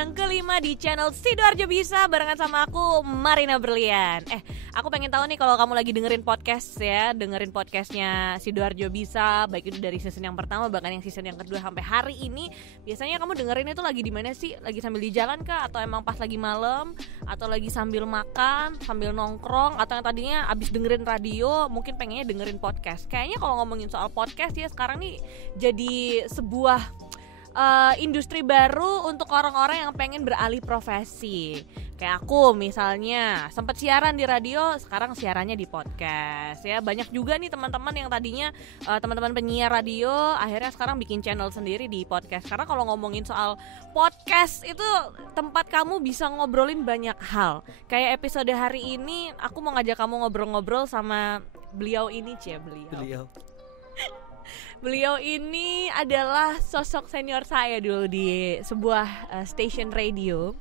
yang kelima di channel Sidoarjo Bisa barengan sama aku Marina Berlian. Aku pengen tahu nih kalau kamu lagi dengerin podcast ya, dengerin podcastnya Sidoarjo Bisa, baik itu dari season yang pertama bahkan yang season yang kedua sampai hari ini. Biasanya kamu dengerin itu lagi di mana sih? Lagi sambil di jalan kah? Atau emang pas lagi malam? Atau lagi sambil makan, sambil nongkrong? Atau yang tadinya abis dengerin radio mungkin pengennya dengerin podcast? Kayaknya kalau ngomongin soal podcast ya sekarang nih jadi sebuah industri baru untuk orang-orang yang pengen beralih profesi. Kayak aku misalnya sempat siaran di radio, sekarang siarannya di podcast ya. Banyak juga nih teman-teman yang tadinya teman-teman penyiar radio akhirnya sekarang bikin channel sendiri di podcast. Karena kalau ngomongin soal podcast itu tempat kamu bisa ngobrolin banyak hal. Kayak episode hari ini aku mau ngajak kamu ngobrol-ngobrol sama beliau ini, Beliau ini adalah sosok senior saya dulu di sebuah station radio.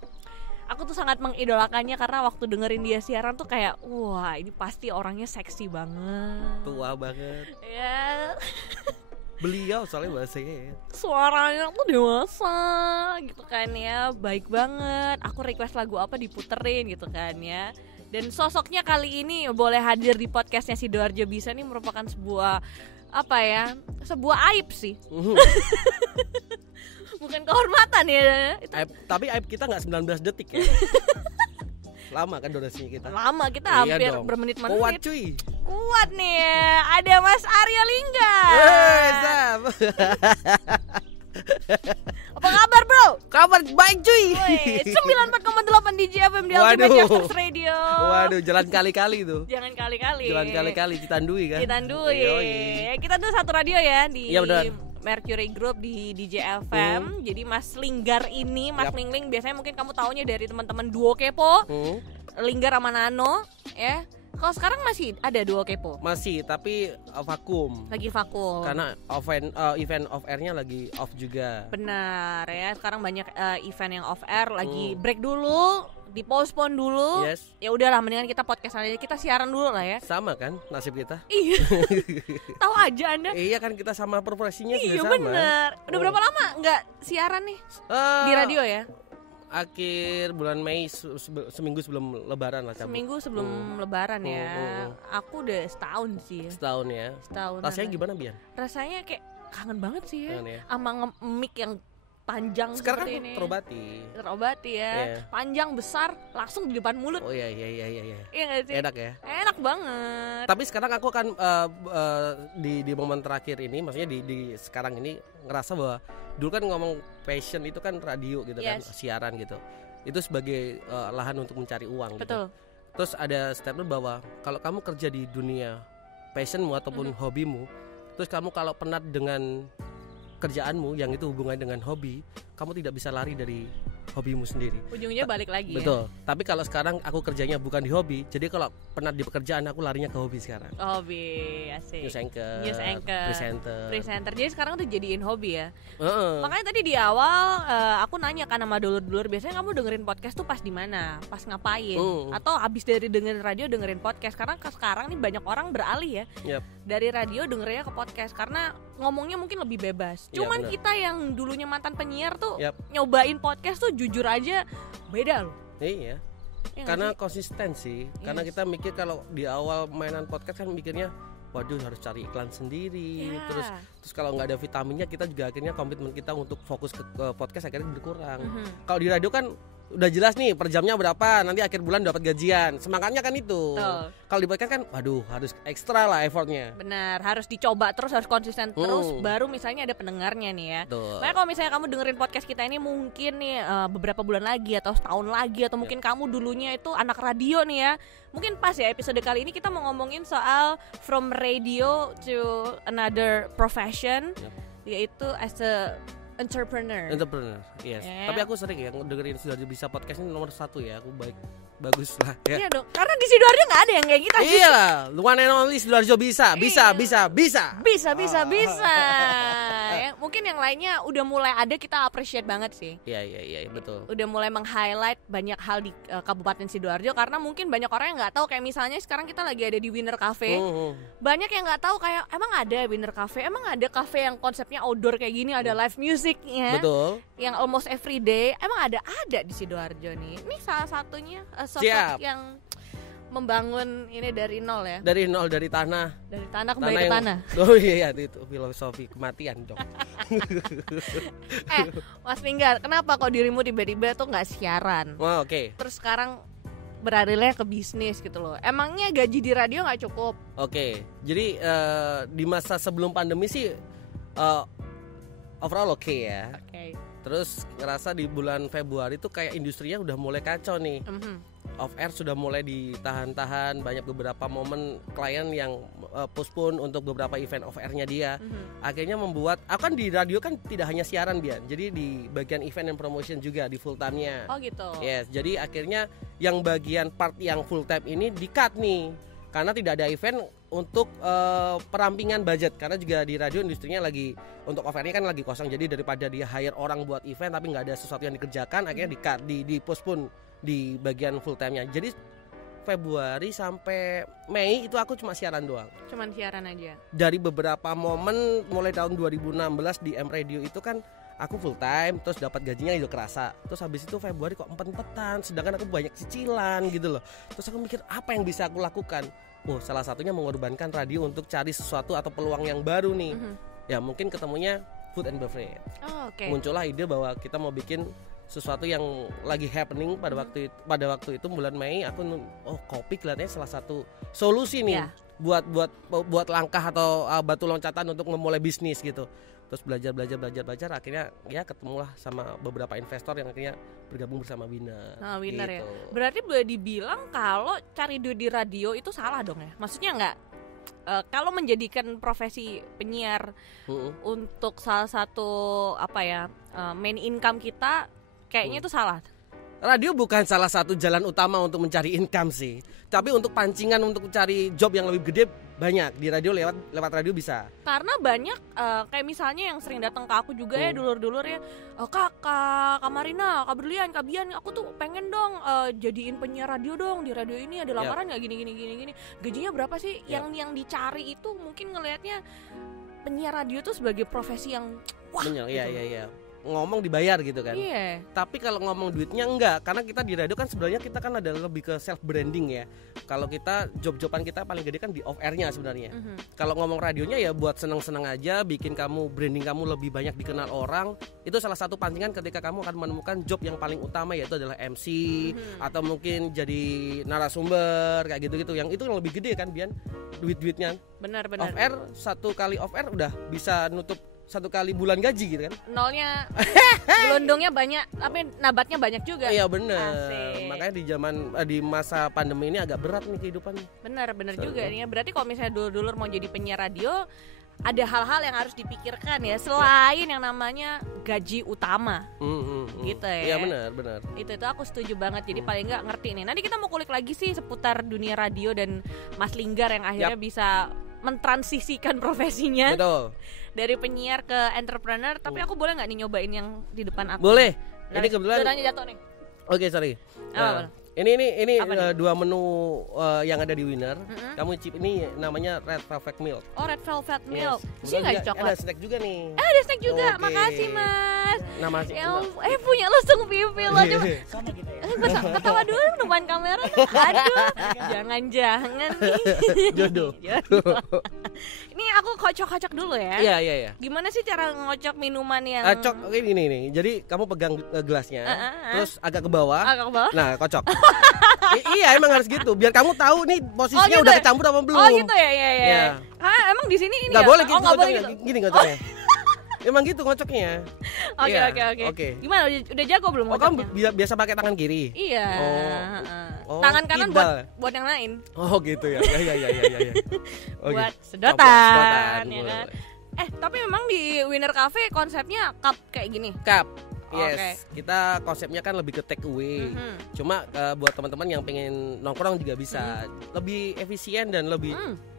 Aku tuh sangat mengidolakannya karena waktu dengerin dia siaran tuh kayak wah ini pasti orangnya seksi banget, tua banget ya. Beliau soalnya bahasanya suaranya tuh dewasa gitu kan ya, baik banget. Aku request lagu apa diputerin gitu kan ya. Dan sosoknya kali ini boleh hadir di podcastnya Sidoarjo Bisa nih merupakan sebuah sebuah aib sih. Bukan kehormatan ya itu. Tapi aib kita gak 19 detik ya. Lama kan durasinya kita. Lama kita hampir bermenit-menit. Kuat cuy. Kuat nih. Ada Mas Arya Lingga. Apa kabar bro? Kabar baik cuy. 94,8 DJFM di Ultimate Jafters Radio. Waduh, jalan kali-kali tuh. Jangan kali-kali. Jalan kali-kali Citandui kan. Citandui. Kita tuh satu radio ya di Mercury Group di DJFM. Jadi Mas Linggar ini, Mas Lingling biasanya mungkin kamu taunya dari teman-teman Duo Kepo. Linggar sama Nano ya. Kalau sekarang masih ada Duo Kepo? Masih, tapi vakum. Lagi vakum. Karena event off airnya lagi off juga. Benar ya, sekarang banyak event yang off air lagi break dulu, dipostpone dulu. Yes. Ya udahlah, mendingan kita podcast aja, kita siaran dulu lah ya. Sama kan nasib kita? Iya. Tahu aja Anda. Iya kan kita sama profesinya iya, juga sama. Iya benar. Udah berapa lama nggak siaran nih di radio ya? Akhir bulan Mei, seminggu sebelum Lebaran lah. Seminggu sebelum Lebaran ya. Aku udah setahun sih ya. Setahun ya. Setahun. Rasanya gimana Bian? Rasanya kayak kangen banget sih ya. Sama nge-mic yang panjang sekarang seperti kan ini. Terobati ya. Panjang besar langsung di depan mulut. Oh iya. Iya gak sih? Enak ya. Enak banget. Tapi sekarang aku akan di momen terakhir ini, maksudnya di sekarang ini ngerasa bahwa dulu kan ngomong passion itu kan radio gitu kan, siaran gitu. Itu sebagai lahan untuk mencari uang. Betul. Gitu. Terus ada statement bahwa kalau kamu kerja di dunia passionmu ataupun hobimu, terus kamu kalau penat dengan kerjaanmu yang itu hubungannya dengan hobi, kamu tidak bisa lari dari hobimu sendiri. Ujungnya balik lagi. Betul. Tapi kalau sekarang aku kerjanya bukan di hobi, jadi kalau penat di pekerjaan aku larinya ke hobi sekarang. Hobi, asik. News anchor, presenter. Jadi sekarang tuh jadiin hobi ya. Makanya tadi di awal aku nanya kan sama dulur-dulur, biasanya kamu dengerin podcast tuh pas di mana? Pas ngapain? Atau habis dari dengerin radio dengerin podcast? Karena sekarang nih banyak orang beralih ya. Dari radio dengernya ke podcast karena ngomongnya mungkin lebih bebas. Cuman kita yang dulunya mantan penyiar tuh nyobain podcast tuh jujur aja beda loh. Iya. Karena konsistensi. Karena kita mikir kalau di awal mainan podcast kan mikirnya waduh harus cari iklan sendiri. Terus kalau nggak ada vitaminnya kita juga akhirnya komitmen kita untuk fokus ke podcast akhirnya berkurang. Kalau di radio kan udah jelas nih per jamnya berapa, nanti akhir bulan dapat gajian. Semangatnya kan itu. Kalau di podcast kan waduh harus ekstra lah effortnya. Benar, harus dicoba terus, harus konsisten terus baru misalnya ada pendengarnya nih ya. Makanya kalau misalnya kamu dengerin podcast kita ini mungkin nih beberapa bulan lagi atau setahun lagi atau mungkin kamu dulunya itu anak radio nih ya. Mungkin pas ya episode kali ini kita mau ngomongin soal from radio to another profession, yaitu as a entrepreneur, yes. Tapi aku sering ya dengerin Sidoarjo Bisa podcast ini nomor 1 ya. Aku bagus lah ya. Iya dong, karena di Sidoarjo nggak ada yang kayak kita. Iya lah, lumayan only Sidoarjo Bisa. Ya ya. Mungkin yang lainnya udah mulai ada, kita appreciate banget sih. Iya betul. Udah mulai meng-highlight banyak hal di Kabupaten Sidoarjo, karena mungkin banyak orang yang nggak tahu, kayak misalnya sekarang kita lagi ada di Winner Cafe. Banyak yang nggak tahu kayak emang ada Winner Cafe, emang ada cafe yang konsepnya outdoor kayak gini, ada live musicnya. Betul. Yang almost every day, emang ada di Sidoarjo nih. Ini salah satunya sosok yang membangun ini dari nol ya. Dari nol, dari tanah. Dari tanah kembali ke tanah. Oh iya itu filosofi kematian dong. Mas Linggar, kenapa kok dirimu tiba-tiba tuh nggak siaran? Oh, oke. Terus sekarang beralihnya ke bisnis gitu loh. Emangnya gaji di radio nggak cukup? Oke. Jadi di masa sebelum pandemi sih overall oke ya. Oke. Terus ngerasa di bulan Februari tuh kayak industrinya udah mulai kacau nih. Off air sudah mulai ditahan-tahan, banyak beberapa momen klien yang postpone untuk beberapa event off airnya dia. Akhirnya membuat, aku kan di radio kan tidak hanya siaran Bian, jadi di bagian event and promotion juga di full time-nya. Oh gitu. Yes, jadi akhirnya yang bagian part yang full time ini di-cut nih, karena tidak ada event untuk perampingan budget, karena juga di radio industrinya lagi untuk off airnya kan lagi kosong, jadi daripada dia hire orang buat event tapi nggak ada sesuatu yang dikerjakan, akhirnya di-cut, di-postpone di bagian full time-nya. Jadi Februari sampai Mei itu aku cuma siaran doang. Cuman siaran aja. Dari beberapa momen mulai tahun 2016 di M Radio itu kan aku full time, terus dapat gajinya itu kerasa. Terus habis itu Februari kok empet-empetan, sedangkan aku banyak cicilan gitu loh. Terus aku mikir apa yang bisa aku lakukan? Salah satunya mengorbankan radio untuk cari sesuatu atau peluang yang baru nih. Ya mungkin ketemunya food and beverage. Muncullah ide bahwa kita mau bikin sesuatu yang lagi happening pada waktu itu bulan Mei. Aku kopi kelihatannya salah satu solusi nih buat langkah atau batu loncatan untuk memulai bisnis gitu. Terus belajar akhirnya ya ketemulah sama beberapa investor yang akhirnya bergabung bersama Winner. Winner gitu. Ya. Berarti boleh dibilang kalau cari duit di radio itu salah dong ya? Maksudnya nggak? Kalau menjadikan profesi penyiar untuk salah satu main income kita, kayaknya itu salah. Radio bukan salah satu jalan utama untuk mencari income sih, tapi untuk pancingan untuk cari job yang lebih gede banyak di radio, lewat radio bisa. Karena banyak kayak misalnya yang sering datang ke aku juga ya dulur-dulur ya, Kak Marina, Kak Berlian, Kak Bian, aku tuh pengen dong jadiin penyiar radio dong, di radio ini ada lamaran nggak gini. Gajinya berapa sih? Yang dicari itu mungkin ngelihatnya penyiar radio tuh sebagai profesi yang wah. Iya. Ngomong dibayar gitu kan. Iya. Tapi kalau ngomong duitnya enggak, karena kita di radio kan sebenarnya kita kan ada lebih ke self branding ya. Kalau kita job-joban kita paling gede kan di off airnya sebenarnya. Kalau ngomong radionya ya buat seneng-seneng aja, bikin kamu branding kamu lebih banyak dikenal orang. Itu salah satu pancingan ketika kamu akan menemukan job yang paling utama, yaitu adalah MC atau mungkin jadi narasumber kayak gitu-gitu. Yang itu yang lebih gede kan Bian duit-duitnya. Benar. Off air, satu kali off air udah bisa nutup satu kali bulan gaji gitu kan. Nolnya gelondongnya banyak, tapi nabatnya banyak juga. Iya benar. Makanya di masa pandemi ini agak berat nih kehidupan. Benar juga nih. Berarti kalau misalnya dulur-dulur mau jadi penyiar radio, ada hal-hal yang harus dipikirkan ya, selain yang namanya gaji utama. Gitu ya. Iya benar. Itu aku setuju banget. Jadi paling nggak ngerti nih. Nanti kita mau kulik lagi sih seputar dunia radio dan Mas Linggar yang akhirnya bisa mentransisikan profesinya. Betul. Dari penyiar ke entrepreneur. Tapi aku boleh nggak nih nyobain yang di depan aku? Boleh. Ini kebetulan. Sudah jatuh nih. Oke, sorry. Ini dua menu yang ada di Winner. Kamu cip ini namanya Red Velvet Milk. Oh, Red Velvet Milk. Sih nggak coklat. Ada snack juga nih. Ada snack juga. Okay. Makasih Mas. Nah, masih. Punya lesung pipil lo coba. Sama gitu ya. Ketawa dulu depan kamera tuh. Aduh. Jangan nih. Jodoh. Ini aku kocok-kocok dulu ya. Iya. Gimana sih cara ngocok minuman yang ini nih. Jadi kamu pegang gelasnya, terus agak ke bawah. Nah, kocok. Iya, emang harus gitu. Biar kamu tahu nih posisinya gitu udah ya? kecampur apa belum. Oh gitu ya. Emang di sini ini nggak ya? boleh gitu nggak boleh ngocoknya. gitu. Gini ngocoknya. Emang gitu ngocoknya. Oke. Gimana? Udah jago belum ngocoknya? Kamu biasa pakai tangan kiri? Iya. Oh, tangan kanan buat yang lain. Oh gitu ya. Iya. Buat sedotan ya kan. Boleh. Tapi memang di Winner Cafe konsepnya cup kayak gini. Cup. Yes, kita konsepnya kan lebih ke take away. Cuma buat teman-teman yang pengen nongkrong juga bisa. Lebih efisien dan lebih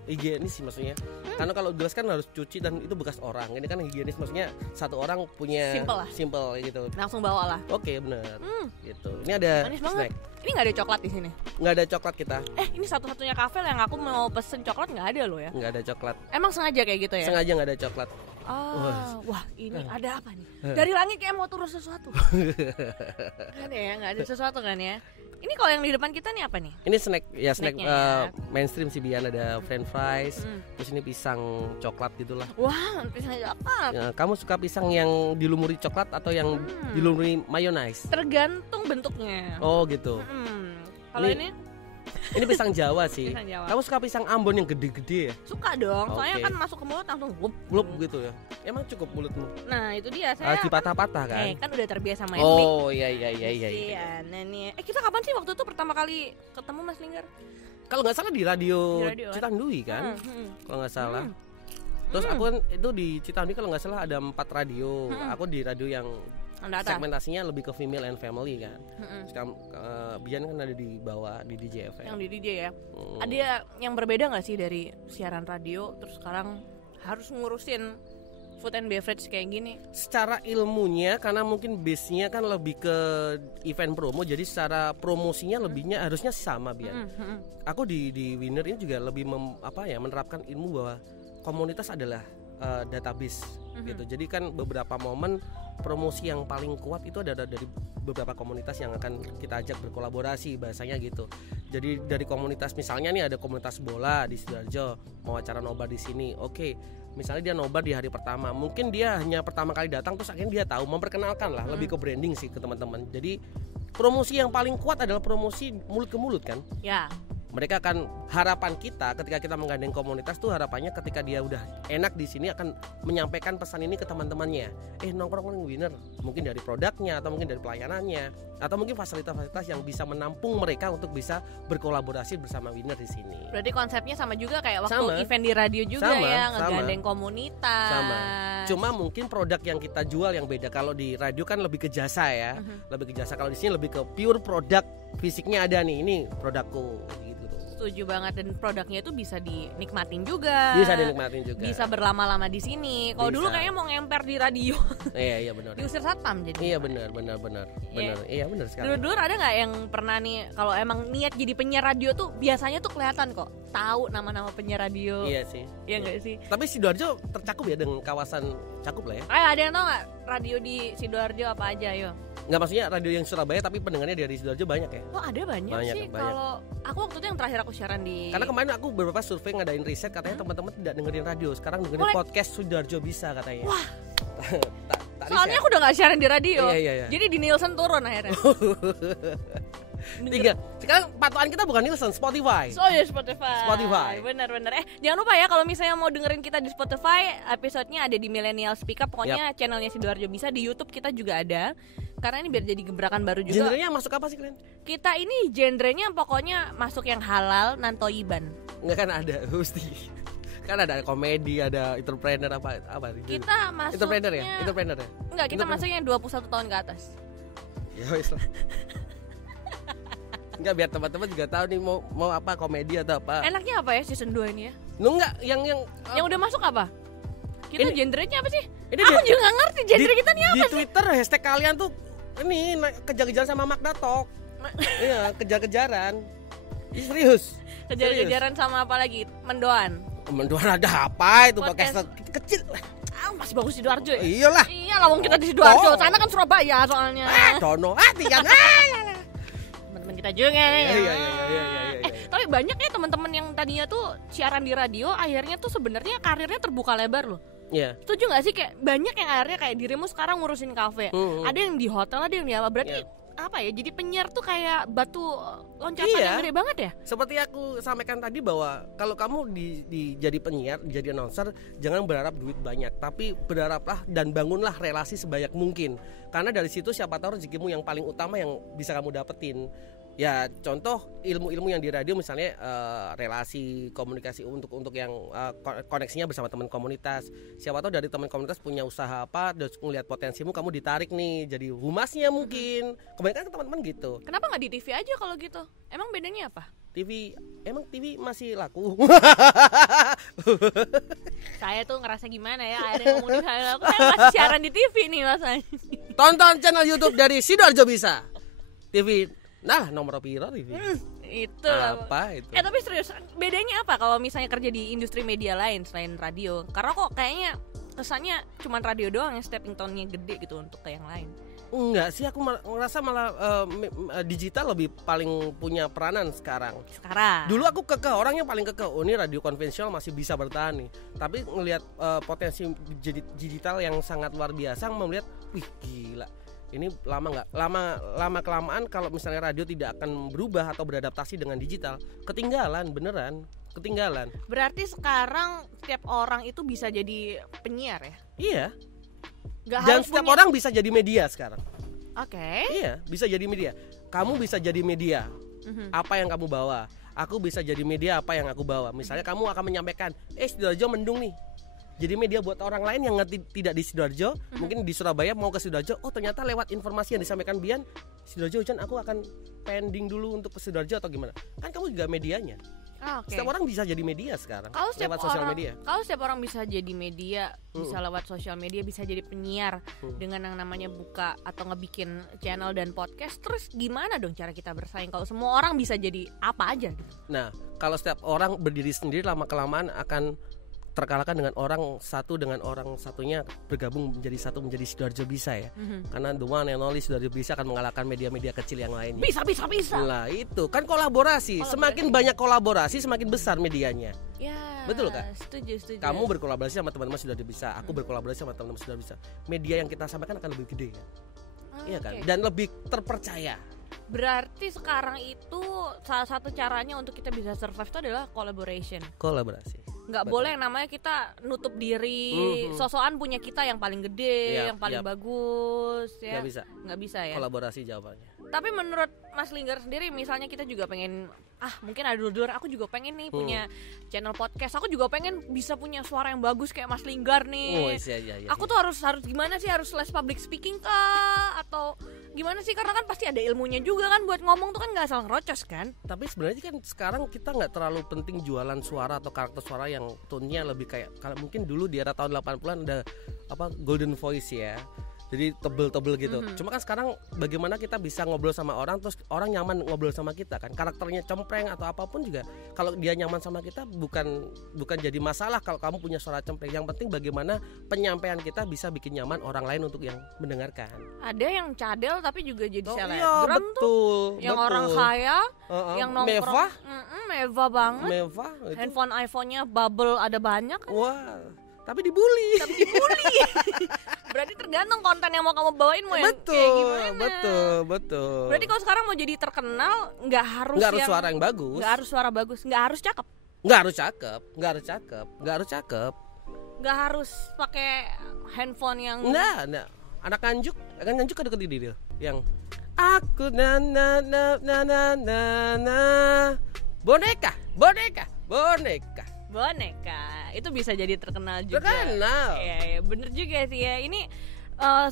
higienis sih maksudnya. Karena kalau gelas kan harus cuci dan itu bekas orang. Ini kan higienis, maksudnya satu orang punya simple gitu. Langsung bawa lah. Oke, benar. Gitu. Ini ada snack. Ini nggak ada coklat di sini. Nggak ada coklat kita. Ini satu-satunya kafe yang aku mau pesen coklat nggak ada loh ya. Nggak ada coklat. Emang sengaja kayak gitu ya? Sengaja nggak ada coklat. Wah ini ada apa nih? Dari langit kayak mau turun sesuatu. Kan ya, nggak ada sesuatu kan ya? Ini kalau yang di depan kita nih apa nih? Ini snack ya, mainstream sih Bian, ada French fries, terus ini pisang coklat gitulah. Wah, pisang coklat. Ya, kamu suka pisang yang dilumuri coklat atau yang dilumuri mayonnaise? Tergantung bentuknya. Oh gitu. Kalau ini pisang Jawa sih. Pisang Jawa. Kamu suka pisang Ambon yang gede-gede ya? Suka dong, soalnya kan masuk ke mulut langsung blup gitu ya. Emang cukup mulutmu? Nah itu dia, saya dipatah-patah kan? Kan udah terbiasa main mic. Oh iya. Nah nih, kita kapan sih waktu itu pertama kali ketemu Mas Linggar? Kalau nggak salah di radio Citandui kan? Kalau nggak salah. Terus aku kan itu di Citandui kalau nggak salah ada 4 radio. Aku di radio yang segmentasinya lebih ke female and family kan. Sekarang Bian kan ada di bawah di DJ FM. Yang di DJ ya. Ada yang berbeda nggak sih dari siaran radio terus sekarang harus ngurusin food and beverage kayak gini? Secara ilmunya karena mungkin base-nya kan lebih ke event promo, jadi secara promosinya lebihnya harusnya sama Bian. Aku di Winner ini juga lebih menerapkan ilmu bahwa komunitas adalah database gitu. Jadi kan beberapa momen promosi yang paling kuat itu adalah dari beberapa komunitas yang akan kita ajak berkolaborasi, bahasanya gitu. Jadi dari komunitas, misalnya nih ada komunitas bola di Sidoarjo mau acara nobar di sini. Oke, misalnya dia nobar di hari pertama, mungkin dia hanya pertama kali datang terus akhirnya dia tahu, memperkenalkan lah, lebih ke branding sih ke teman-teman. Jadi promosi yang paling kuat adalah promosi mulut ke mulut kan. Ya. Mereka akan, harapan kita ketika kita menggandeng komunitas tuh harapannya ketika dia udah enak di sini akan menyampaikan pesan ini ke teman-temannya. Nongkrong Winner, mungkin dari produknya atau mungkin dari pelayanannya atau mungkin fasilitas-fasilitas yang bisa menampung mereka untuk bisa berkolaborasi bersama Winner di sini. Berarti konsepnya sama juga kayak waktu event di radio juga ya, ngegandeng komunitas. Sama. Cuma mungkin produk yang kita jual yang beda. Kalau di radio kan lebih ke jasa ya, lebih ke jasa. Kalau di sini lebih ke pure produk, fisiknya ada nih, ini produkku gitu. Setuju banget, dan produknya itu bisa dinikmatin juga. Bisa dinikmatin juga. Bisa berlama-lama di sini. Kalau dulu kayaknya mau ngemper di radio. Iya benar. Diusir satpam jadi. Iya benar. Iya benar sekali. Dulu ada nggak yang pernah nih kalau emang niat jadi penyiar radio tuh biasanya tuh kelihatan kok. Tahu nama-nama penyiar radio. Iya sih. Iya nggak sih? Tapi Sidoarjo tercakup ya dengan kawasan cakup lah ya. Ada yang tahu nggak radio di Sidoarjo apa aja yo? Nggak, maksudnya radio yang Surabaya tapi pendengarnya dari Sidoarjo banyak ya? Oh ada banyak sih. Kalau aku waktu itu yang terakhir aku siaran di. Karena kemarin aku beberapa survei ngadain riset, katanya teman-teman tidak dengerin radio, sekarang dengerin podcast Sidoarjo bisa katanya. Wah. Soalnya aku udah nggak siaran di radio. Iya. Jadi di Nielsen turun akhirnya. Sekarang patokan kita bukan Nielsen, Spotify. Oh ya Spotify. Benar. Jangan lupa ya kalau misalnya mau dengerin kita di Spotify, episodenya ada di Millennial Speak Up. Pokoknya channelnya Sidoarjo bisa, di YouTube kita juga ada. Karena ini biar jadi gebrakan baru juga. Genrenya masuk apa sih kalian? Kita ini genrenya pokoknya masuk yang halal, nantoiban. Enggak kan ada mesti. Kan ada komedi, ada entrepreneur apa kita masuknya entrepreneur ya? Enggak, kita masuknya 21 tahun ke atas. Ya wis lah. Enggak, biar teman-teman juga tahu nih mau apa, komedi atau apa. Enaknya apa ya season 2 ini ya? Enggak, yang udah masuk apa? Kita genrenya apa sih? Aku juga nggak ngerti genre kita nih apa sih? Di Twitter hashtag kalian tuh ini kejar-kejaran sama Magda Talk. Iya, kejar-kejaran. Serius. Kejar-kejaran sama apa lagi? Mendoan ada apa itu podcast kecil. Masih bagus di Sidoarjo ya? Iyalah. Iyalah, wong kita di Sidoarjo. Sana kan Surabaya soalnya. Dono, tiang. Teman-teman kita juga nih. Iya. Tapi banyak ya teman-teman yang tadinya tuh siaran di radio, akhirnya tuh sebenarnya karirnya terbuka lebar loh. Iya. Setuju nggak sih, kayak banyak yang akhirnya kayak dirimu sekarang ngurusin kafe. Ada yang di hotel, ada yang di apa. Berarti apa ya? Jadi penyiar tuh kayak batu loncatan yang gede banget ya. Seperti aku sampaikan tadi bahwa kalau kamu jadi penyiar, jadi announcer, jangan berharap duit banyak, tapi berharaplah dan bangunlah relasi sebanyak mungkin. Karena dari situ siapa tahu rezekimu yang paling utama yang bisa kamu dapetin. Ya contoh ilmu-ilmu yang di radio misalnya relasi komunikasi untuk yang koneksinya bersama teman komunitas. Siapa tahu dari teman komunitas punya usaha apa, terus melihat potensimu, kamu ditarik nih jadi humasnya mungkin. Kebanyakan teman-teman gitu. Kenapa nggak di TV aja kalau gitu? Emang bedanya apa? TV emang TV masih laku. Saya tuh ngerasa gimana ya, ada yang ngomong di saya, aku masih siaran di TV nih rasanya. Tonton channel YouTube dari Sidoarjo Bisa. TV. Nah, nomor piro TV? Itu apa itu? Tapi serius, bedanya apa kalau misalnya kerja di industri media lain selain radio? Karena kok kayaknya kesannya cuma radio doang yang stepping stone-nya gede gitu untuk ke yang lain. Enggak sih, aku ngerasa malah digital lebih paling punya peranan sekarang. Dulu aku kekeh, orang yang paling kekeh, ini radio konvensional masih bisa bertahan nih. Tapi ngelihat potensi digital yang sangat luar biasa, melihat, wih gila. Ini lama kelamaan kalau misalnya radio tidak akan berubah atau beradaptasi dengan digital, ketinggalan beneran, ketinggalan. Berarti sekarang setiap orang itu bisa jadi penyiar ya? Iya. Gak dan setiap orang bisa jadi media sekarang. Oke. Iya, bisa jadi media. Kamu bisa jadi media. Apa yang kamu bawa? Aku bisa jadi media apa yang aku bawa. Misalnya kamu akan menyampaikan, Sidoarjo mendung nih. Jadi media buat orang lain yang tidak di Sidoarjo, mungkin di Surabaya mau ke Sidoarjo, oh ternyata lewat informasi yang disampaikan Bian, Sidoarjo hujan, aku akan pending dulu untuk ke Sidoarjo atau gimana. Kan kamu juga medianya. Setiap orang bisa jadi media sekarang lewat sosial media. Kalau setiap orang bisa jadi media, bisa lewat sosial media, bisa jadi penyiar dengan yang namanya buka atau ngebikin channel dan podcast, terus gimana dong cara kita bersaing kalau semua orang bisa jadi apa aja gitu? Nah, kalau setiap orang berdiri sendiri, lama kelamaan akan terkalahkan dengan orang satu dengan orang satunya bergabung menjadi satu, menjadi Sidoarjo Bisa ya. Karena the one and only Sidoarjo Bisa akan mengalahkan media-media kecil yang lainnya. Bisa. Lah itu kan kolaborasi. Semakin banyak kolaborasi semakin besar medianya. Ya. Betul kan? Setuju. Kamu berkolaborasi sama teman-teman Sidoarjo Bisa, aku berkolaborasi sama teman-teman Sidoarjo Bisa. Media yang kita sampaikan akan lebih gede kan? Iya kan? Dan lebih terpercaya. Berarti sekarang itu salah satu caranya untuk kita bisa survive itu adalah collaboration. Kolaborasi. Nggak boleh yang namanya kita nutup diri, sosokan punya kita yang paling gede, yang paling bagus ya. Nggak bisa ya. Kolaborasi jawabannya. Tapi menurut Mas Linggar sendiri, misalnya kita juga pengen, mungkin ada dulur, aku juga pengen nih punya channel podcast. Aku juga pengen bisa punya suara yang bagus kayak Mas Linggar nih. Iya. Aku tuh harus gimana sih? Harus les public speaking kah? Atau gimana sih? Karena kan pasti ada ilmunya juga kan buat ngomong tuh kan nggak asal ngerocos kan. Tapi sebenarnya kan sekarang kita nggak terlalu penting jualan suara atau karakter suara yang tone-nya lebih kayak, kalau mungkin dulu di era tahun 80-an ada golden voice ya. Jadi tebel-tebel gitu. Cuma kan sekarang bagaimana kita bisa ngobrol sama orang, terus orang nyaman ngobrol sama kita kan. Karakternya cempreng atau apapun juga, kalau dia nyaman sama kita bukan jadi masalah kalau kamu punya suara cempreng. Yang penting bagaimana penyampaian kita bisa bikin nyaman orang lain untuk yang mendengarkan. Ada yang cadel tapi juga jadi selebgram tuh. Yang orang kaya, yang nongkrong. Mewah banget. Mewah. Handphone iPhone-nya bubble ada banyak. Wah. Tapi dibully. Berarti tergantung konten yang mau kamu bawain mau yang kayak gimana. Betul. Berarti kalau sekarang mau jadi terkenal nggak harus suara yang bagus. Nggak harus suara bagus, nggak harus cakep. Nggak harus pakai handphone yang. Nah. Anak nganjuk ada ke diri dia. Yang aku na boneka. Itu bisa jadi terkenal juga. Iya, bener juga sih ya. Ini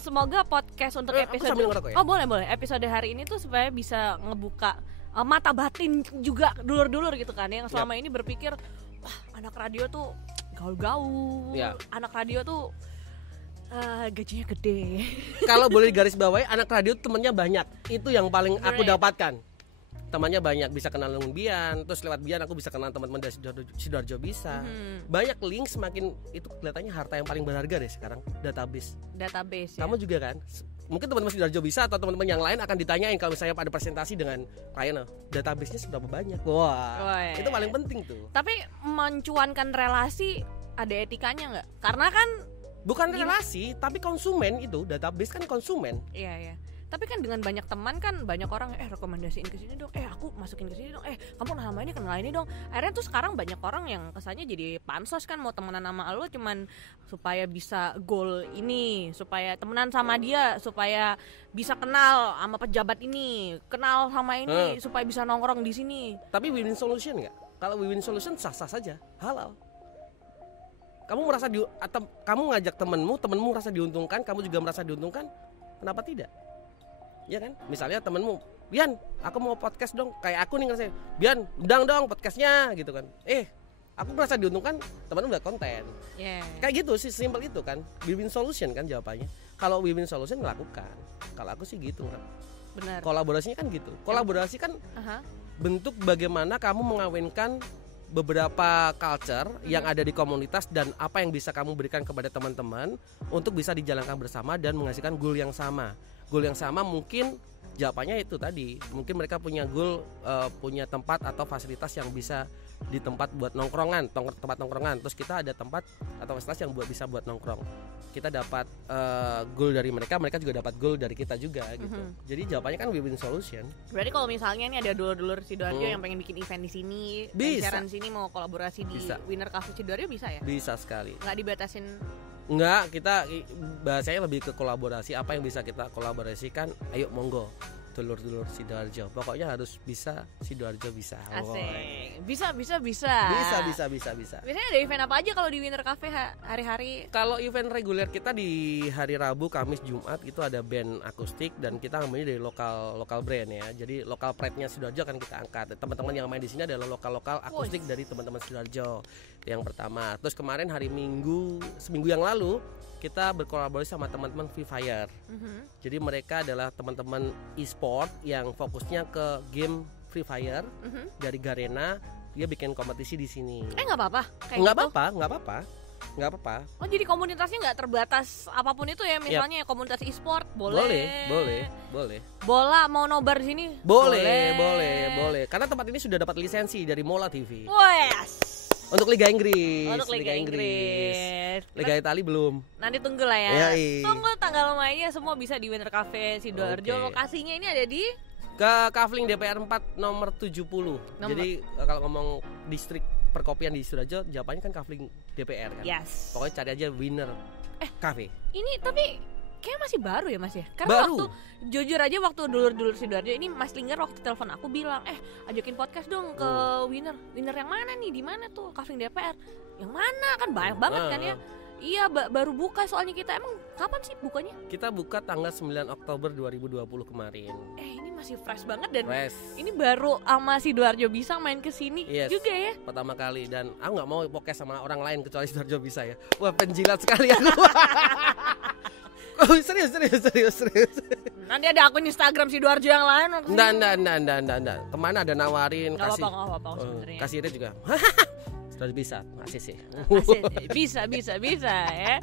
semoga podcast untuk episode ya? Boleh episode hari ini tuh supaya bisa ngebuka mata batin juga dulur-dulur gitu kan, yang selama ini berpikir wah anak radio tuh gaul-gaul, anak radio tuh gajinya gede. Kalau boleh garis bawahi, anak radio temennya banyak. Itu yang paling aku dapatkan. Temannya banyak, bisa kenal dengan Bian, terus lewat Bian aku bisa kenal teman-teman dari Sidoarjo Bisa. Banyak link, semakin itu kelihatannya harta yang paling berharga deh sekarang, database ya. Kamu juga kan? Mungkin teman-teman Sidoarjo Bisa atau teman-teman yang lain akan ditanyain kalau misalnya pada presentasi dengan Ryan, database-nya seberapa banyak. Wah. Itu paling penting tuh. Tapi mencuankan relasi ada etikanya nggak? Karena kan bukan relasi, tapi konsumen itu, database kan konsumen. Iya. Tapi kan dengan banyak teman kan banyak orang rekomendasiin ke sini dong, aku masukin ke sini dong, kamu nama ini kenal ini dong. Akhirnya tuh sekarang banyak orang yang kesannya jadi pansos kan, mau temenan sama lo cuman supaya bisa goal ini, supaya temenan sama dia, supaya bisa kenal sama pejabat ini, kenal sama ini, supaya bisa nongkrong di sini. Tapi win-win solution nggak? Kalau win-win solution sah-sah saja, halal. Kamu merasa atau kamu ngajak temenmu merasa diuntungkan, kamu juga merasa diuntungkan, kenapa tidak? Ya kan, misalnya temenmu Bian, aku mau podcast dong. Kayak aku nih ngerasa, Bian, undang dong podcastnya gitu kan. Aku merasa diuntungkan, teman-teman udah konten. Kayak gitu sih, simpel itu kan. Win-win solution kan jawabannya. Kalau win-win solution lakukan. Kalau aku sih gitu kan. Benar. Kolaborasinya kan gitu. Kolaborasi kan bentuk bagaimana kamu mengawinkan beberapa culture yang ada di komunitas dan apa yang bisa kamu berikan kepada teman-teman untuk bisa dijalankan bersama dan menghasilkan goal yang sama. Goal yang sama mungkin jawabannya itu tadi. Mungkin mereka punya goal, punya tempat atau fasilitas yang bisa di tempat buat nongkrongan, tempat nongkrongan. Terus kita ada tempat atau fasilitas yang bisa buat nongkrong. Kita dapat goal dari mereka, mereka juga dapat goal dari kita juga gitu. Jadi jawabannya kan win-win solution. Berarti kalau misalnya nih ada dulur-dulur Sidoarjo yang pengen bikin event di sini, siaran di sini mau kolaborasi di Winner Cafe Sidoarjo bisa ya? Bisa sekali. Nggak dibatasin? Enggak, kita bahasanya lebih ke kolaborasi. Apa yang bisa kita kolaborasikan? Ayo monggo. Dulur-dulur Sidoarjo. Pokoknya harus bisa, Sidoarjo bisa. Asik. Bisa. Biasanya ada event apa aja kalau di Winner Cafe hari-hari? Kalau event reguler kita di hari Rabu, Kamis, Jumat itu ada band akustik dan kita ngambilnya dari lokal brand ya. Jadi lokal pride-nya Sidoarjo akan kita angkat. Teman-teman yang main di sini adalah lokal akustik dari teman-teman Sidoarjo. Yang pertama. Terus kemarin hari Minggu, seminggu yang lalu kita berkolaborasi sama teman-teman Free Fire. Jadi mereka adalah teman-teman e-sport yang fokusnya ke game Free Fire dari Garena. Dia bikin kompetisi di sini. Nggak apa-apa? Nggak apa-apa. Oh, jadi komunitasnya nggak terbatas apapun itu ya? Misalnya komunitas e-sport boleh. Bola mau nobar di sini? Boleh. Karena tempat ini sudah dapat lisensi dari Mola TV. Yes. Untuk Liga Inggris. Liga Inggris. Liga Italia belum. Nanti tunggu lah ya. Tunggu tanggal mainnya semua bisa di Winner Cafe Sidoarjo. Lokasinya ini ada di Kafling DPR 4 nomor 70. Jadi kalau ngomong distrik perkopian di Sidoarjo, jawabannya kan Kafling DPR kan. Yes. Pokoknya cari aja Winner Cafe. Ini tapi kayak masih baru ya Mas ya? Karena baru. Jujur aja waktu dulur-dulur Sidoarjo ini Mas Linggar waktu telepon aku bilang, ajakin podcast dong ke Winner yang mana nih, di mana tuh Kafling DPR, yang mana kan banyak banget kan ya. Iya baru buka soalnya kita. Emang kapan sih bukanya? Kita buka tanggal 9 Oktober 2020 kemarin. Ini masih fresh banget dan ini baru sama Sidoarjo bisa main kesini juga ya. Pertama kali dan aku nggak mau podcast sama orang lain kecuali Sidoarjo bisa ya. Wah penjilat sekali aku. Oh, serius. Nanti ada akun Instagram Sidoarjo yang lain. Nggak. Kemana ada nawarin nggak apa-apa sebenarnya. Kasirnya juga. Sudah bisa, masih sih. Bisa ya.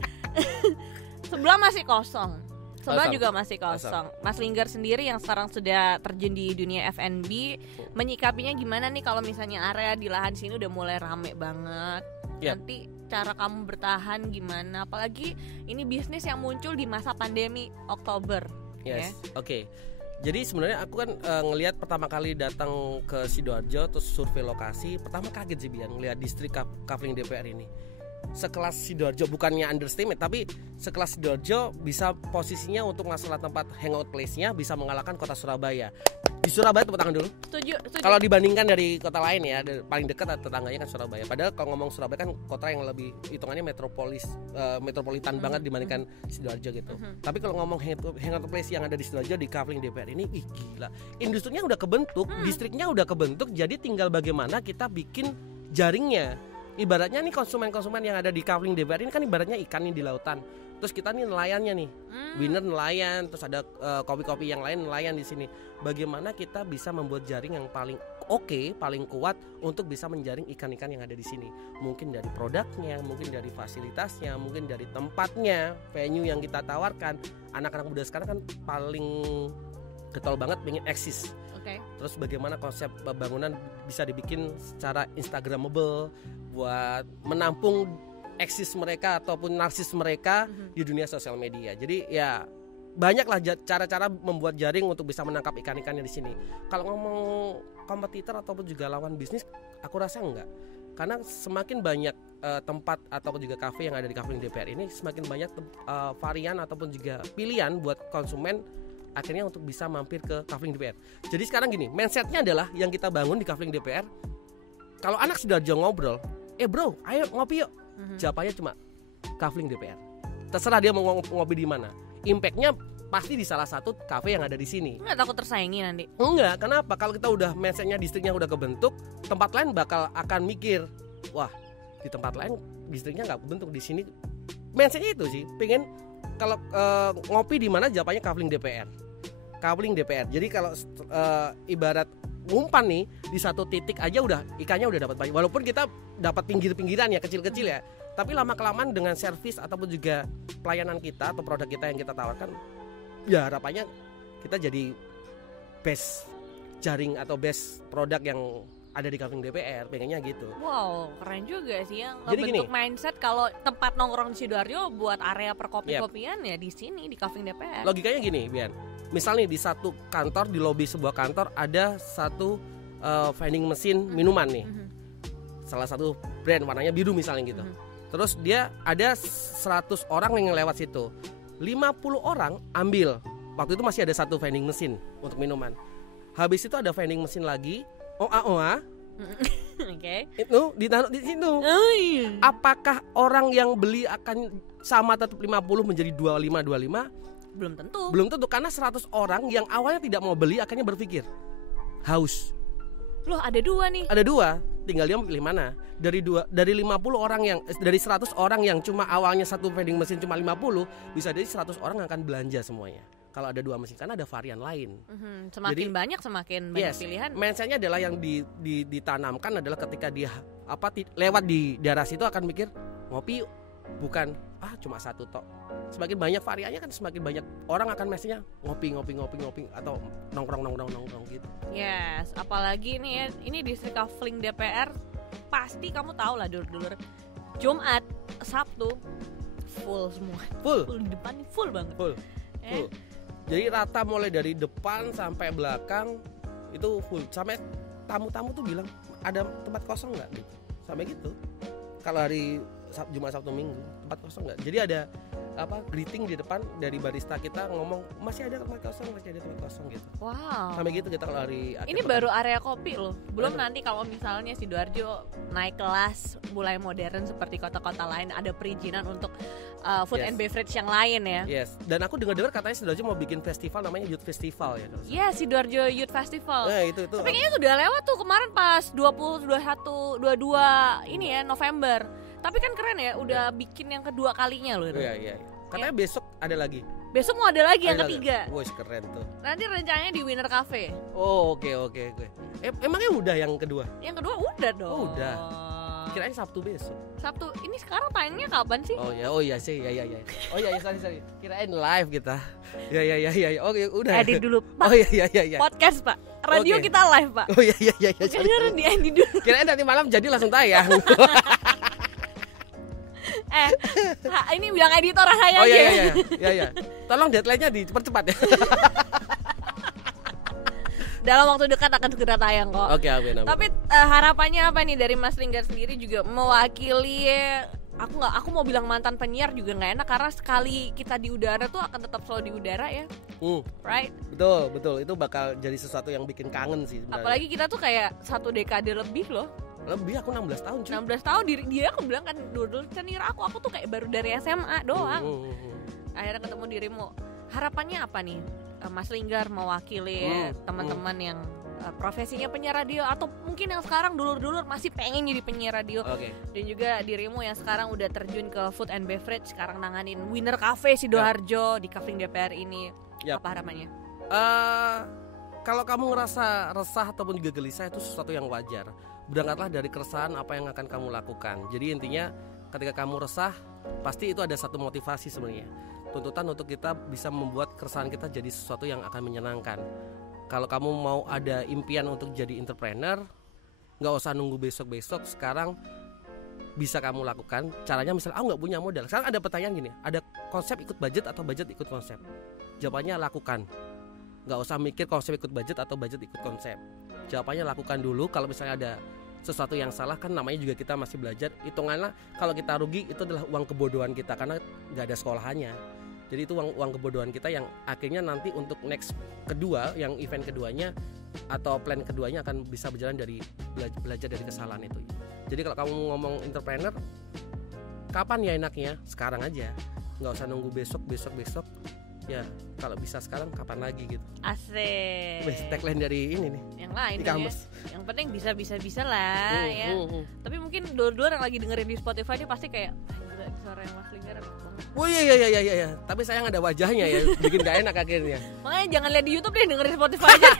Sebelah masih kosong. Sebelah juga masih kosong. Mas Linggar sendiri yang sekarang sudah terjun di dunia F&B, menyikapinya gimana nih kalau misalnya area di lahan sini udah mulai rame banget? Nanti cara kamu bertahan gimana? Apalagi ini bisnis yang muncul di masa pandemi Oktober. Oke. Jadi sebenarnya aku kan ngelihat pertama kali datang ke Sidoarjo terus survei lokasi, pertama kaget sih Bian ngelihat distrik Kafling DPR ini. Sekelas Sidoarjo, bukannya understatement, tapi sekelas Sidoarjo bisa posisinya untuk masalah tempat hangout place-nya bisa mengalahkan kota Surabaya. Di Surabaya tepuk tangan dulu. Setuju. Kalau dibandingkan dari kota lain ya, paling dekat tetangganya kan Surabaya. Padahal kalau ngomong Surabaya kan kota yang lebih hitungannya metropolitan banget dibandingkan Sidoarjo gitu. Tapi kalau ngomong hangout place yang ada di Sidoarjo di Kafling DPR ini, gila. Industrinya udah kebentuk, distriknya udah kebentuk, jadi tinggal bagaimana kita bikin jaringnya. Ibaratnya nih konsumen-konsumen yang ada di Kafling DPR ini kan ibaratnya ikan nih di lautan. Terus kita nih nelayannya nih, Winner nelayan, terus ada kopi-kopi yang lain nelayan di sini. Bagaimana kita bisa membuat jaring yang paling paling kuat untuk bisa menjaring ikan-ikan yang ada di sini. Mungkin dari produknya, mungkin dari fasilitasnya, mungkin dari tempatnya, venue yang kita tawarkan. Anak-anak muda sekarang kan paling getol banget pengen eksis. Terus bagaimana konsep bangunan bisa dibikin secara instagramable buat menampung eksis mereka ataupun narsis mereka di dunia sosial media. Jadi ya banyaklah cara-cara membuat jaring untuk bisa menangkap ikan-ikan yang di sini. Kalau ngomong kompetitor ataupun juga lawan bisnis, aku rasa enggak. Karena semakin banyak tempat ataupun juga kafe yang ada di Kafling DPR ini, semakin banyak varian ataupun juga pilihan buat konsumen akhirnya untuk bisa mampir ke Kafling DPR. Jadi sekarang gini, mindsetnya adalah yang kita bangun di Kafling DPR. Kalau anak Sidoarjo ngobrol, bro, ayo ngopi yuk. Jawabannya cuma Kafling DPR. Terserah dia mau ngopi di mana. Impactnya pasti di salah satu kafe yang ada di sini. Nggak takut tersaingi nanti? Enggak, kenapa? Kalau kita udah mindsetnya distriknya udah kebentuk, tempat lain bakal akan mikir, wah di tempat lain distriknya nggak kebentuk, di sini mindsetnya itu sih, pengen kalau ngopi di mana jawabannya kaveling DPR. Jadi kalau ibarat umpan nih di satu titik aja udah ikannya udah dapat banyak. Walaupun kita dapat pinggir-pinggiran ya, kecil-kecil ya. Tapi lama-kelamaan dengan servis ataupun juga pelayanan kita atau produk kita yang kita tawarkan, ya harapannya kita jadi best jaring atau best produk yang ada di kaveling DPR, pengennya gitu. Wow, keren juga sih yang Jadi ngebentuk mindset kalau tempat nongkrong di Sidoarjo buat area perkopi-kopian ya di sini di kaveling DPR. Logikanya gini, Bian. Misal nih di satu kantor, di lobi sebuah kantor ada satu vending mesin minuman nih. Salah satu brand warnanya biru misalnya gitu. Terus dia ada 100 orang yang lewat situ. 50 orang ambil. Waktu itu masih ada satu vending mesin untuk minuman. Habis itu ada vending mesin lagi, OA. Oke. Itu ditaruh di situ. Apakah orang yang beli akan sama tetap 50 menjadi 25? Belum tentu Karena 100 orang yang awalnya tidak mau beli akhirnya berpikir haus. Loh, ada 2 nih. Ada 2, tinggal dia pilih mana. Dari 50 orang yang dari 100 orang yang cuma awalnya satu vending mesin cuma 50, bisa jadi 100 orang akan belanja semuanya. Kalau ada 2 mesin, karena ada varian lain. Semakin banyak pilihan. Mindsetnya adalah yang ditanamkan adalah ketika dia lewat di daerah situ akan mikir ngopi yuk. Bukan cuma satu tok. Semakin banyak variannya kan semakin banyak orang akan mestinya ngopi atau nongkrong gitu. Yes, apalagi nih ya, ini distrik kaveling DPR pasti kamu tahu lah dulur-dulur. Jumat, Sabtu full semua. Full di depan full banget. Full. Jadi rata mulai dari depan sampai belakang itu full. Sampai tamu-tamu tuh bilang ada tempat kosong nggak gitu. Sampai gitu. Kalau hari Jumat, Sabtu, Minggu tempat kosong nggak. Jadi ada greeting di depan dari barista kita ngomong masih ada tempat kosong gitu. Wow. Sampai gitu kita kalau hari ini baru area kopi loh. Belum nanti kalau misalnya Sidoarjo naik kelas mulai modern seperti kota-kota lain, ada perizinan untuk food and beverage yang lain ya. Yes. Dan aku dengar katanya Sidoarjo mau bikin festival namanya Youth Festival ya. Iya, Sidoarjo Youth Festival. Itu. Tapi kayaknya sudah lewat tuh kemarin pas 20, 21, 22 ini ya November. Tapi kan keren ya, udah bikin yang kedua kalinya loh itu. Iya. Katanya besok ada lagi. Besok mau ada lagi yang ketiga. Wah, keren tuh. Nanti rencananya di Winner Cafe. Oh, oke. Emangnya udah yang kedua? Yang kedua udah dong. Oh, udah. Kirain Sabtu besok. Sabtu. Ini sekarang tayangnya kapan sih? Oh iya sih, ya. Oh iya, sorry. Kirain live kita. Ya. Oke, udah. Edit dulu, Pak. Oh iya. Podcast, Pak. Radio kita live, Pak. Oh iya. Jangan di-edit dulu. Kirain nanti malam jadi langsung tayang. Ini bilang editor saya aja. Oh iya. Tolong deadline-nya dipercepat ya. Dalam waktu dekat akan segera tayang kok. Oke, amin. Tapi harapannya apa nih dari Mas Linggar sendiri juga mewakili? Aku mau bilang mantan penyiar juga nggak enak karena sekali kita di udara tuh akan tetap selalu di udara ya. Right? Betul. Itu bakal jadi sesuatu yang bikin kangen sih sebenarnya. Apalagi kita tuh kayak 1 dekade lebih loh. Lebih, aku 16 tahun cuy. 16 tahun dia aku bilang kan dulu senior aku tuh kayak baru dari SMA doang. Akhirnya ketemu dirimu. Harapannya apa nih Mas Linggar mewakili teman-teman yang profesinya penyiar radio atau mungkin yang sekarang dulur-dulur masih pengen jadi penyiar radio. Dan juga dirimu yang sekarang udah terjun ke food and beverage, sekarang nanganin Winner Cafe Sidoarjo di kaveling DPR ini. Apa harapannya? Kalau kamu ngerasa resah ataupun juga gelisah itu sesuatu yang wajar. Berangkatlah dari keresahan apa yang akan kamu lakukan. Jadi intinya ketika kamu resah, pasti itu ada satu motivasi sebenarnya. Tuntutan untuk kita bisa membuat keresahan kita jadi sesuatu yang akan menyenangkan. Kalau kamu mau ada impian untuk jadi entrepreneur, nggak usah nunggu besok-besok. Sekarang bisa kamu lakukan. Caranya misalnya aku nggak punya modal. Sekarang ada pertanyaan gini, ada konsep ikut budget atau budget ikut konsep? Jawabannya lakukan. Nggak usah mikir konsep ikut budget atau budget ikut konsep. Jawabannya lakukan dulu. Kalau misalnya ada sesuatu yang salah, kan namanya juga kita masih belajar. Hitungannya kalau kita rugi itu adalah uang kebodohan kita karena nggak ada sekolahannya. Jadi itu uang kebodohan kita yang akhirnya nanti untuk next kedua, yang event keduanya atau plan keduanya akan bisa berjalan dari belajar dari kesalahan itu. Jadi kalau kamu ngomong entrepreneur, kapan ya enaknya? Sekarang aja. Nggak usah nunggu besok. ya kalau bisa sekarang kapan lagi gitu. Asik. Wes tagline dari ini nih. Yang lain di kamus. Ya. Yang penting bisa lah ya. Tapi mungkin dua-dua yang lagi dengerin di Spotify ini pasti kayak gila, suara yang Mas Linggar enak banget. Oh iya. Tapi sayang ada wajahnya ya, bikin gak enak akhirnya. Makanya jangan lihat di YouTube deh, dengerin Spotify aja.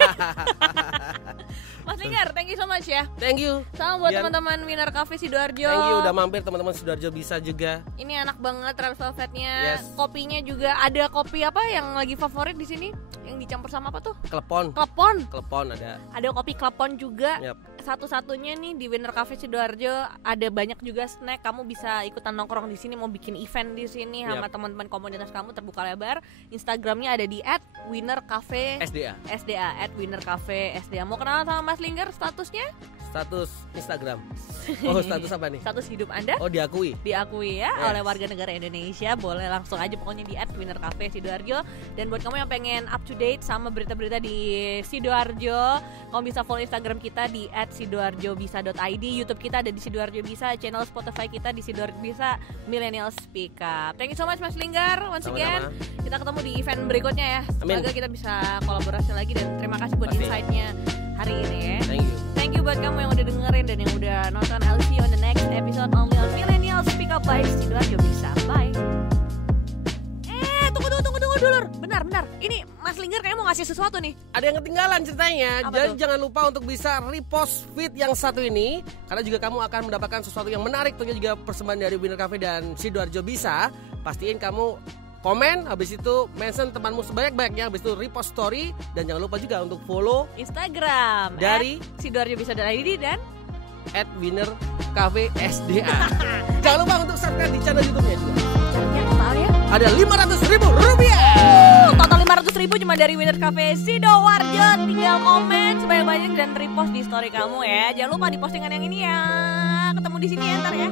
Mas Linggar, thank you so much ya. Thank you. Salam buat teman-teman Winner Cafe Sidoarjo. Thank you udah mampir teman-teman Sidoarjo bisa juga. Ini enak banget red velvetnya. Yes. Kopinya juga ada kopi apa yang lagi favorit di sini? Yang dicampur sama apa tuh? Klepon ada. Ada kopi klepon juga. Yep. Satu-satunya nih di Winner Cafe Sidoarjo ada banyak juga snack. Kamu bisa ikutan nongkrong di sini, mau bikin event di sini sama teman-teman komunitas kamu terbuka lebar. Instagramnya ada di @winnercafe SDA @winnercafe SDA. Mau kenalan sama Mas Linggar, statusnya? Status Instagram. Oh, status apa nih? Status hidup Anda? Oh, diakui ya oleh warga negara Indonesia. Boleh langsung aja pokoknya di @winnercafe Sidoarjo. Dan buat kamu yang pengen up to date sama berita-berita di Sidoarjo, kamu bisa follow Instagram kita di @sidoarjobisa.id. YouTube kita ada di Sidoarjo Bisa, channel Spotify kita di Sidoarjo Bisa Millennial Speak Up. Thank you so much Mas Linggar once again. Kita ketemu di event berikutnya ya. Semoga kita bisa kolaborasi lagi, dan terima kasih buat insight-nya hari ini ya. Thank you buat kamu yang udah dengerin dan yang udah nonton. I'll see you on the next episode only on Millennial Speak Up by Sidoarjo Bisa. Bye. Tunggu dulu. Bentar. Ini Mas Linggar kayaknya mau ngasih sesuatu nih. Ada yang ketinggalan ceritanya. Jadi jangan lupa untuk bisa repost feed yang satu ini, karena juga kamu akan mendapatkan sesuatu yang menarik. Tentunya juga persembahan dari Winner Cafe dan Sidoarjo Bisa. Pastiin kamu komen, habis itu mention temanmu sebanyak-banyaknya, habis itu repost story, dan jangan lupa juga untuk follow Instagram dari sidoarjobisa.id dan @winnercafe.sda. Jangan lupa untuk subscribe di channel YouTube-nya juga. Totalnya ada Rp500.000. Total 500.000 cuma dari Winner Cafe Sidoarjo. Tinggal komen sebanyak-banyak dan repost di story kamu ya. Jangan lupa di postingan yang ini ya. Ketemu di sini ya ntar ya.